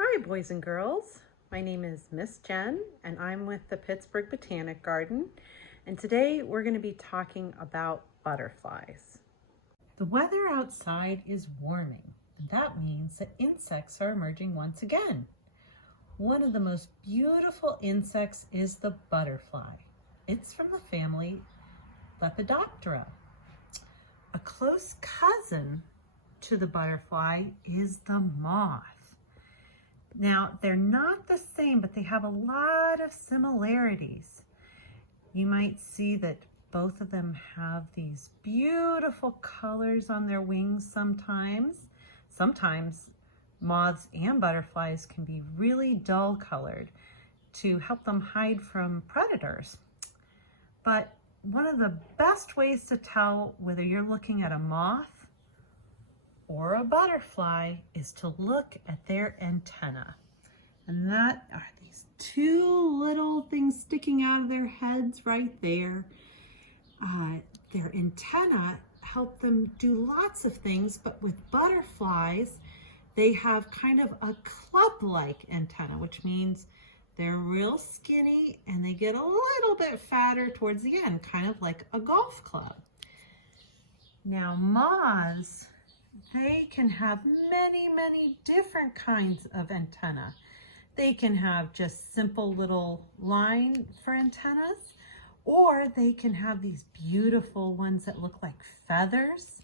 Hi, boys and girls. My name is Miss Jen, and I'm with the Pittsburgh Botanic Garden. And today we're going to be talking about butterflies. The weather outside is warming, and that means that insects are emerging once again. One of the most beautiful insects is the butterfly. It's from the family Lepidoptera. A close cousin to the butterfly is the moth. Now, they're not the same, but they have a lot of similarities. You might see that both of them have these beautiful colors on their wings sometimes. Sometimes moths and butterflies can be really dull colored to help them hide from predators. But one of the best ways to tell whether you're looking at a moth or a butterfly is to look at their antenna. And that are these two little things sticking out of their heads right there. Their antenna help them do lots of things, but with butterflies, they have kind of a club-like antenna, which means they're real skinny and they get a little bit fatter towards the end, kind of like a golf club. Now, moths, they can have many different kinds of antenna. They can have just simple little line for antennas, or they can have these beautiful ones that look like feathers.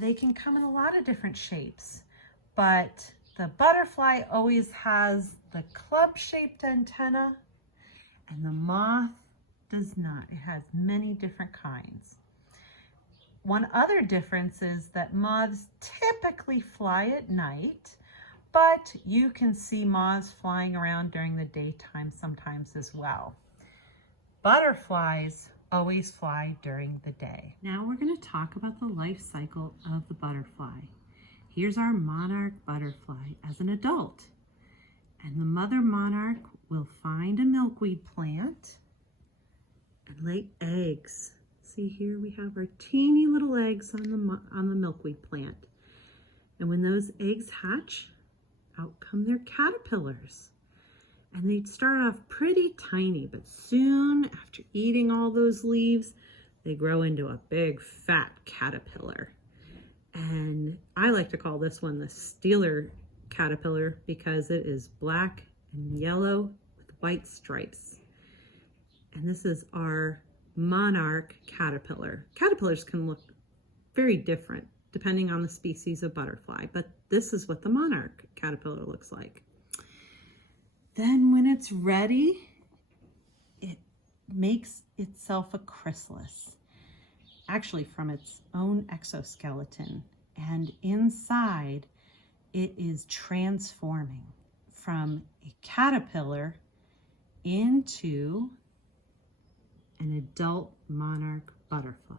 They can come in a lot of different shapes, but the butterfly always has the club-shaped antenna, and the moth does not. It has many different kinds. One other difference is that moths typically fly at night, but you can see moths flying around during the daytime sometimes as well. Butterflies always fly during the day. Now we're going to talk about the life cycle of the butterfly. Here's our monarch butterfly as an adult. And the mother monarch will find a milkweed plant and lay eggs. See here we have our teeny little eggs on the milkweed plant. And when those eggs hatch, out come their caterpillars. And they start off pretty tiny, but soon after eating all those leaves, they grow into a big fat caterpillar. And I like to call this one the Steeler caterpillar because it is black and yellow with white stripes. And this is our monarch caterpillar. Caterpillars can look very different depending on the species of butterfly, but this is what the monarch caterpillar looks like. Then when it's ready, it makes itself a chrysalis, actually from its own exoskeleton, and inside it is transforming from a caterpillar into an adult monarch butterfly.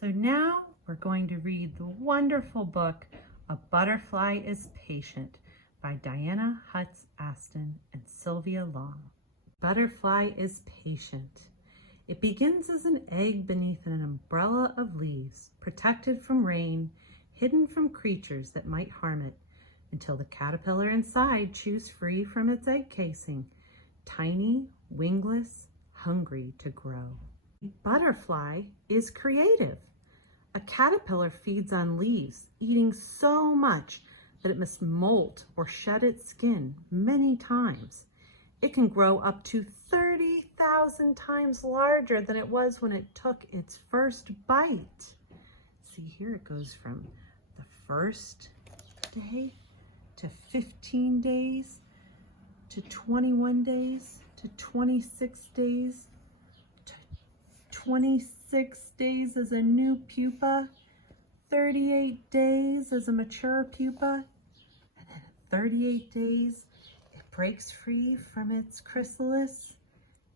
So now we're going to read the wonderful book, A Butterfly is Patient by Diana Hutz Aston and Sylvia Long. Butterfly is patient. It begins as an egg beneath an umbrella of leaves, protected from rain, hidden from creatures that might harm it, until the caterpillar inside chews free from its egg casing, tiny, wingless, hungry to grow. A butterfly is creative. A caterpillar feeds on leaves, eating so much that it must molt or shed its skin many times. It can grow up to 30,000 times larger than it was when it took its first bite. See, here it goes from the first day to 15 days to 21 days to 26 days to 26 days as a new pupa, 38 days as a mature pupa, and then at 38 days it breaks free from its chrysalis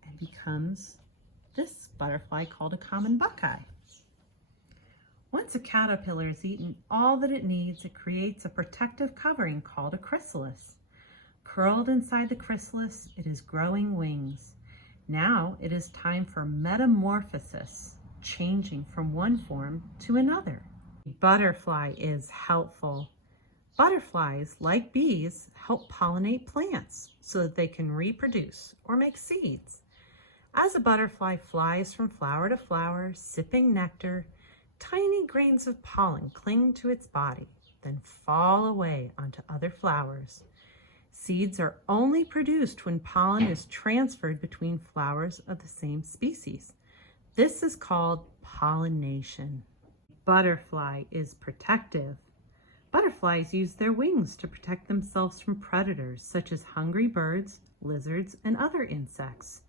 and becomes this butterfly called a common buckeye. Once a caterpillar has eaten all that it needs, it creates a protective covering called a chrysalis. Curled inside the chrysalis, it is growing wings. Now it is time for metamorphosis, changing from one form to another. A butterfly is helpful. Butterflies, like bees, help pollinate plants so that they can reproduce or make seeds. As a butterfly flies from flower to flower, sipping nectar, tiny grains of pollen cling to its body, then fall away onto other flowers. Seeds are only produced when pollen is transferred between flowers of the same species. This is called pollination. Butterfly is protective. Butterflies use their wings to protect themselves from predators such as hungry birds, lizards, and other insects.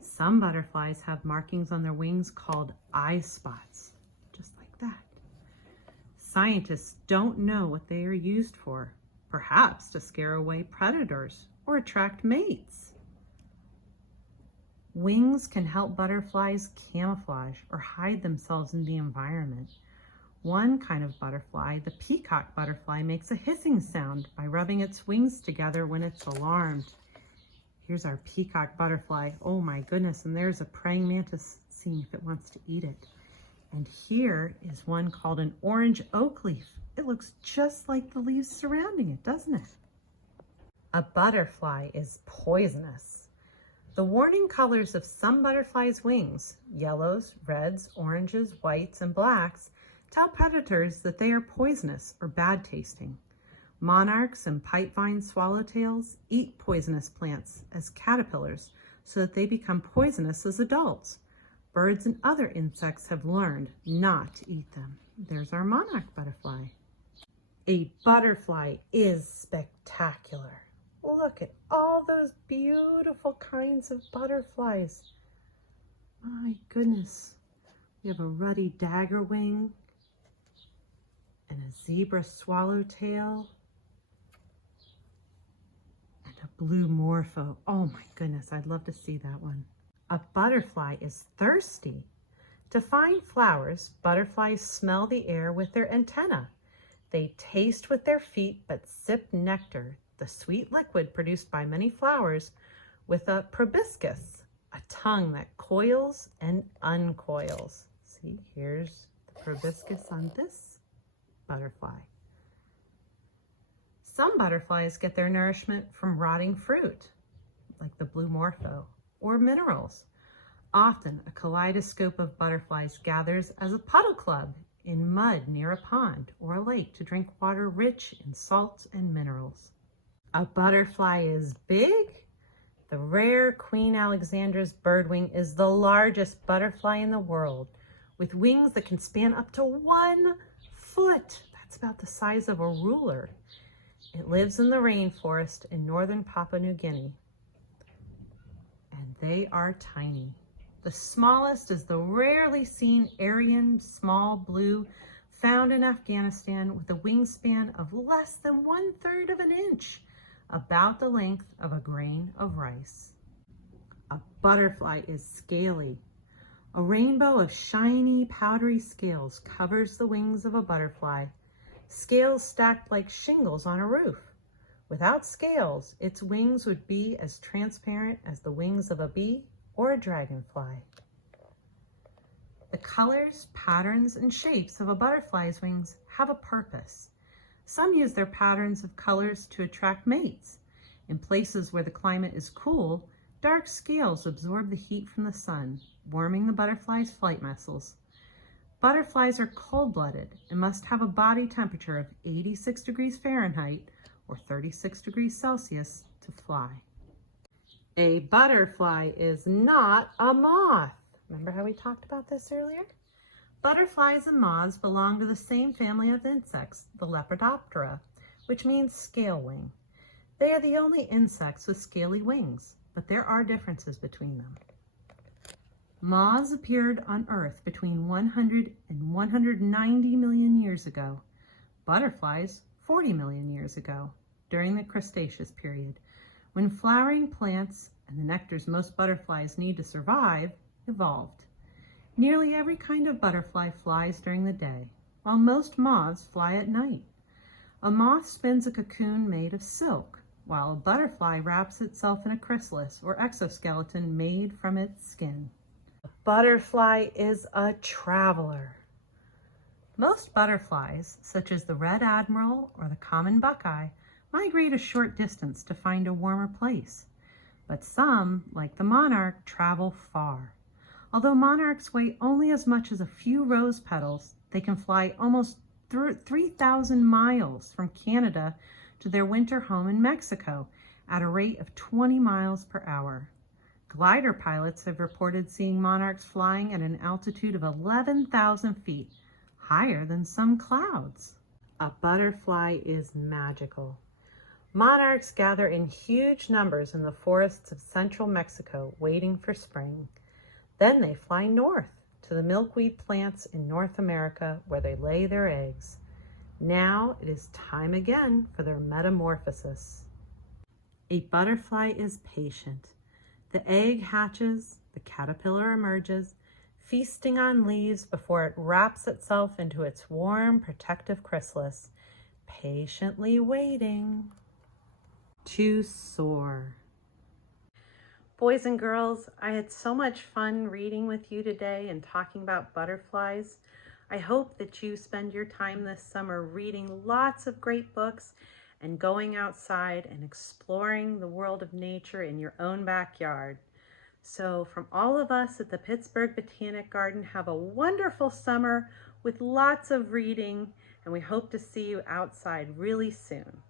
Some butterflies have markings on their wings called eye spots, just like that. Scientists don't know what they are used for, perhaps to scare away predators or attract mates. Wings can help butterflies camouflage or hide themselves in the environment. One kind of butterfly, the peacock butterfly, makes a hissing sound by rubbing its wings together when it's alarmed. Here's our peacock butterfly. Oh my goodness, and there's a praying mantis seeing if it wants to eat it. And here is one called an orange oak leaf. It looks just like the leaves surrounding it, doesn't it? A butterfly is poisonous. The warning colors of some butterflies' wings, yellows, reds, oranges, whites, and blacks, tell predators that they are poisonous or bad tasting. Monarchs and pipevine swallowtails eat poisonous plants as caterpillars so that they become poisonous as adults. Birds and other insects have learned not to eat them. There's our monarch butterfly. A butterfly is spectacular. Look at all those beautiful kinds of butterflies. My goodness. We have a ruddy daggerwing and a zebra swallowtail and a blue morpho. Oh my goodness, I'd love to see that one. A butterfly is thirsty. To find flowers, butterflies smell the air with their antennae. They taste with their feet but sip nectar, the sweet liquid produced by many flowers, with a proboscis, a tongue that coils and uncoils. See, here's the proboscis on this butterfly. Some butterflies get their nourishment from rotting fruit, like the blue morpho, or minerals. Often, a kaleidoscope of butterflies gathers as a puddle club in mud near a pond or a lake to drink water rich in salts and minerals. A butterfly is big. The rare Queen Alexandra's birdwing is the largest butterfly in the world, with wings that can span up to 1 foot. That's about the size of a ruler. It lives in the rainforest in northern Papua New Guinea. And they are tiny. The smallest is the rarely seen Aryan small blue found in Afghanistan with a wingspan of less than 1/3 of an inch, about the length of a grain of rice. A butterfly is scaly. A rainbow of shiny, powdery scales covers the wings of a butterfly, scales stacked like shingles on a roof. Without scales, its wings would be as transparent as the wings of a bee or a dragonfly. The colors, patterns, and shapes of a butterfly's wings have a purpose. Some use their patterns of colors to attract mates. In places where the climate is cool, dark scales absorb the heat from the sun, warming the butterfly's flight muscles. Butterflies are cold-blooded and must have a body temperature of 86 degrees Fahrenheit or 36 degrees Celsius to fly. A butterfly is not a moth. Remember how we talked about this earlier? Butterflies and moths belong to the same family of insects, the Lepidoptera, which means scale wing. They are the only insects with scaly wings, but there are differences between them. Moths appeared on Earth between 100 and 190 million years ago. Butterflies 40 million years ago, during the Cretaceous period, when flowering plants and the nectars most butterflies need to survive evolved. Nearly every kind of butterfly flies during the day, while most moths fly at night. A moth spins a cocoon made of silk, while a butterfly wraps itself in a chrysalis or exoskeleton made from its skin. A butterfly is a traveler. Most butterflies, such as the red admiral or the common buckeye, migrate a short distance to find a warmer place. But some, like the monarch, travel far. Although monarchs weigh only as much as a few rose petals, they can fly almost 3,000 miles from Canada to their winter home in Mexico at a rate of 20 miles per hour. Glider pilots have reported seeing monarchs flying at an altitude of 11,000 feet, higher than some clouds. A butterfly is magical. Monarchs gather in huge numbers in the forests of central Mexico, waiting for spring. Then they fly north to the milkweed plants in North America, where they lay their eggs. Now it is time again for their metamorphosis. A butterfly is patient. The egg hatches, the caterpillar emerges, feasting on leaves before it wraps itself into its warm, protective chrysalis, patiently waiting to soar. Boys and girls, I had so much fun reading with you today and talking about butterflies. I hope that you spend your time this summer reading lots of great books and going outside and exploring the world of nature in your own backyard. So from all of us at the Pittsburgh Botanic Garden, have a wonderful summer with lots of reading, and we hope to see you outside really soon.